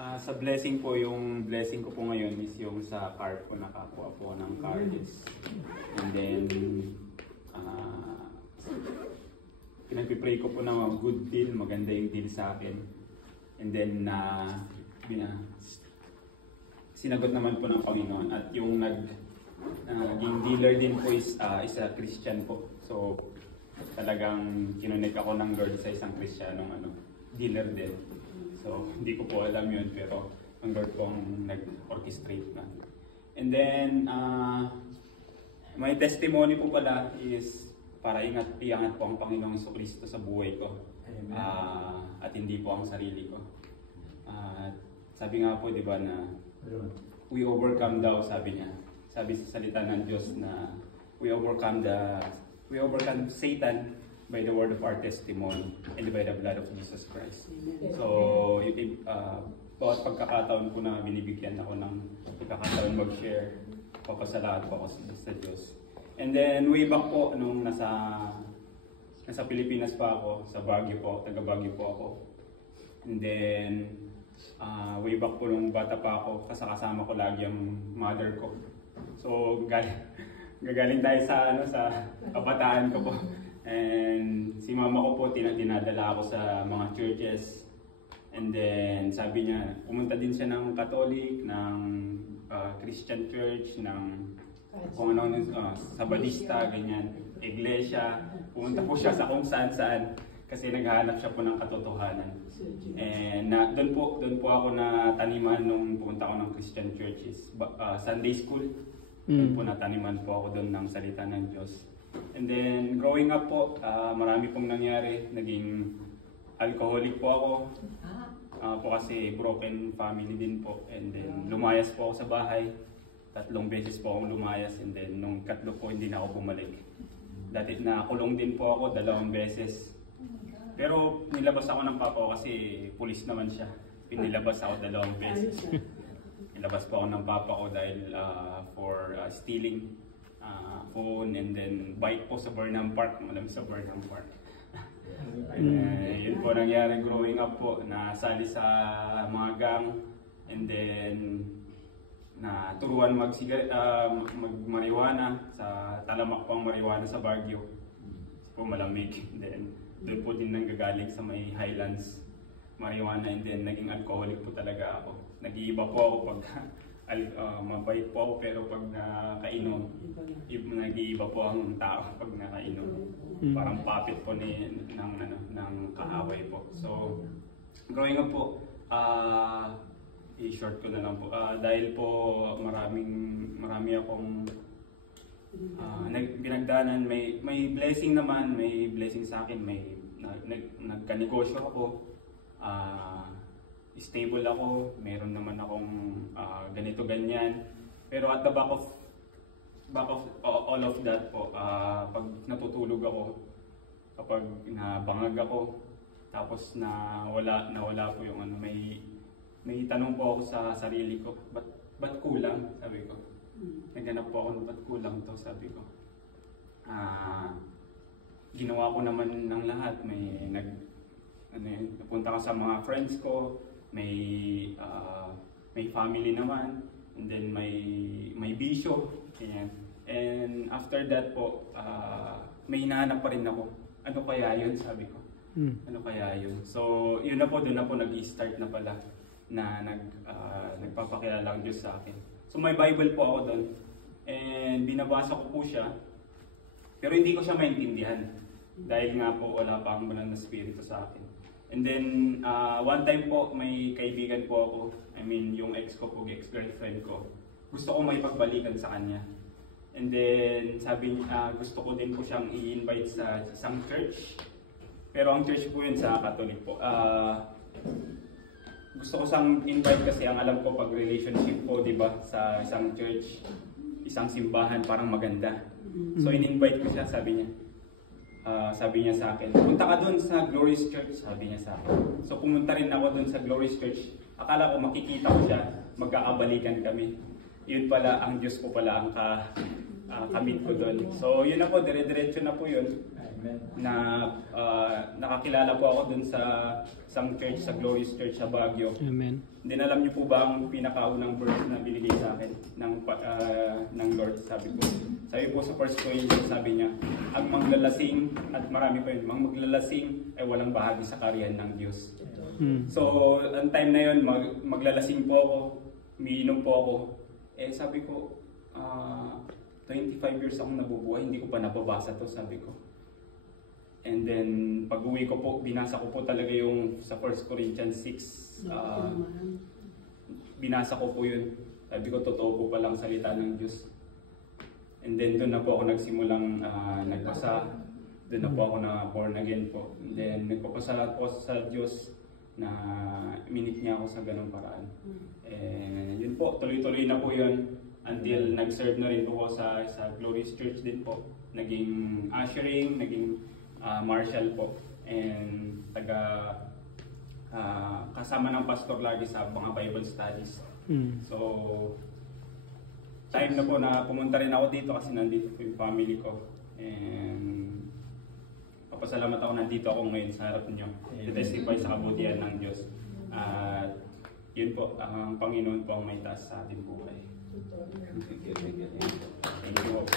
Sa blessing po, yung blessing ko po ngayon is yung sa card po, nakakuha po ng cards. And then, pinagpipray ko po na good deal, maganda yung deal sa akin. And then, sinagot naman po ng Panginoon. At yung naging dealer din po is a Christian po. So, talagang kinonek ako ng Lord sa isang Kristiyanong dealer din. So, hindi ko po alam yun, pero ang Lord po ang nag-orchestrate na. And then, my testimony po pala is para iangat po ang Panginoong Jesucristo sa buhay ko. At hindi po ang sarili ko. Sabi nga po, di ba, na we overcome daw, sabi niya. Sabi sa salita ng Diyos na we overcome Satan by the word of our testimony and by the blood of Jesus Christ. So, bawat pagkakataon ko na binibigyan ako ng pagkakataon mag-share, papasalamat po ako sa Diyos. And then, way back po, nung nasa Pilipinas pa ako, sa Baguio po, taga Baguio po ako. And then, way back po nung bata pa ako, kasama ko lagi ang mother ko. So, gagaling tayo sa kabataan ko po. And si mama ko po, dinadala ako sa mga churches. And then sabi niya, pumunta din siya ng Catholic, ng Christian church, ng kung ano, Sabadista, ganyan, iglesia. Pumunta po siya sa kung saan kasi naghahanap siya po ng katotohanan. And doon po ako nataniman nung pumunta ako ng Christian churches, Sunday school. Doon po nataniman po ako doon ng salita ng Diyos. And then, growing up po, marami pong nangyari. Naging alcoholic po ako. Po kasi broken family din po. And then, lumayas po ako sa bahay. 3 beses po akong lumayas. And then, nung 3 po, hindi na ako bumalik. Dati nakulong din po ako 2 beses. Pero, nilabas ako ng papa ko kasi pulis naman siya. Pinilabas ako 2 beses. Nilabas po ako ng papa ko dahil for stealing phone and then bike po sa Burnham Park. Malam sa Burnham Park. Yun po nangyari growing up po. Nasali sa mga gang and then naturuan mag-marijuana sa talamak po ang marijuana sa Baguio. Po malamig. And then doon po din nanggagaling sa may Highlands marijuana and then naging alcoholic po talaga ako. Nag-iiba po ako pag mabait po ako pero pag nakainom, nag-iiba po ang tao pag nakainom. Parang puppet po ng kaaway po. So, growing up po, i-short ko na lang po. Dahil po marami akong pinagdaanan, may blessing naman, may blessing sa akin, nagkanegosyo ako. Stable ako, meron naman akong ganito ganyan. Pero at the back of all of that po, pag natutulog ako, kapag nabangag ako, tapos nawala po yung may tanong po ako sa sarili ko, ba't kulang? Sabi ko. Naghanap po ako, ba't kulang to? Sabi ko. Ginawa ko naman ng lahat, napunta ka sa mga friends ko, may family naman, and then may bisyo, ganyan. And after that po, may hinahanap pa rin ako. Ano kaya yun, sabi ko. Ano kaya yun? So, yun na po, doon na po nag-i-start na pala na nagpapakilala ang Diyos sa akin. So, may Bible po ako doon. And binabasa ko po siya. Pero hindi ko siya maintindihan. Dahil nga po, wala pa ang banal na spirito sa akin. And then, one time po, may kaibigan po ako. I mean, yung ex ko po, ex-girlfriend ko. Gusto ko may pagbalikan sa kanya. And then, sabi niya, gusto ko din po siyang i-invite sa isang church. Pero ang church po yun sa Catholic po. Gusto ko siyang invite kasi ang alam ko pag relationship po, di ba, sa isang church, isang simbahan, parang maganda. So, in-invite ko siya, sabi niya sa akin, punta ka doon sa Glorious Church, sabi niya sa akin. So pumunta rin ako doon sa Glorious Church. Akala ko makikita ko siya, magkakabalikan kami. Yun pala, ang Diyos ko pala ang kamit ko doon. So yun na po, dire-diretso na po yun. na nakakilala po ako dun sa isang church, sa Glorious Church sa Baguio. Amen. Then alam niyo po ba ang pinakaunang verse na binigay sa akin ng Lord? Sabi po sa 1 Corinthians, sabi niya, ang maglalasing, at marami pa yun, ang maglalasing ay walang bahagi sa kaharian ng Diyos. So, ang time na yun, maglalasing po ako, umiinom po ako. Eh sabi ko, 25 years akong nabubuhay, hindi ko pa nababasa to, sabi ko. And then, pag uwi ko po, binasa ko po talaga yung sa 1 Corinthians 6. Binasa ko po yun. Sabi ko, totoo po palang salita ng Diyos. And then, doon na po ako nagsimulang nagbasa. Doon na po ako na born again po. And then, nagpapasalamat po sa Diyos na minute niya ako sa ganong paraan. And yun po, tuloy-tuloy na po yun. Until nag-serve na rin po sa Glorious Church din po. Naging ushering, naging marshal po. And kasama ng pastor lagi sa mga Bible studies. So, time na po na pumunta rin ako dito kasi nandito po yung family ko. And papasalamat ako nandito ako ngayon sa harap niyo. I-testify sa kabutihan ng Diyos. At yun po, ang Panginoon po ang may taas sa ating buhay. Thank you.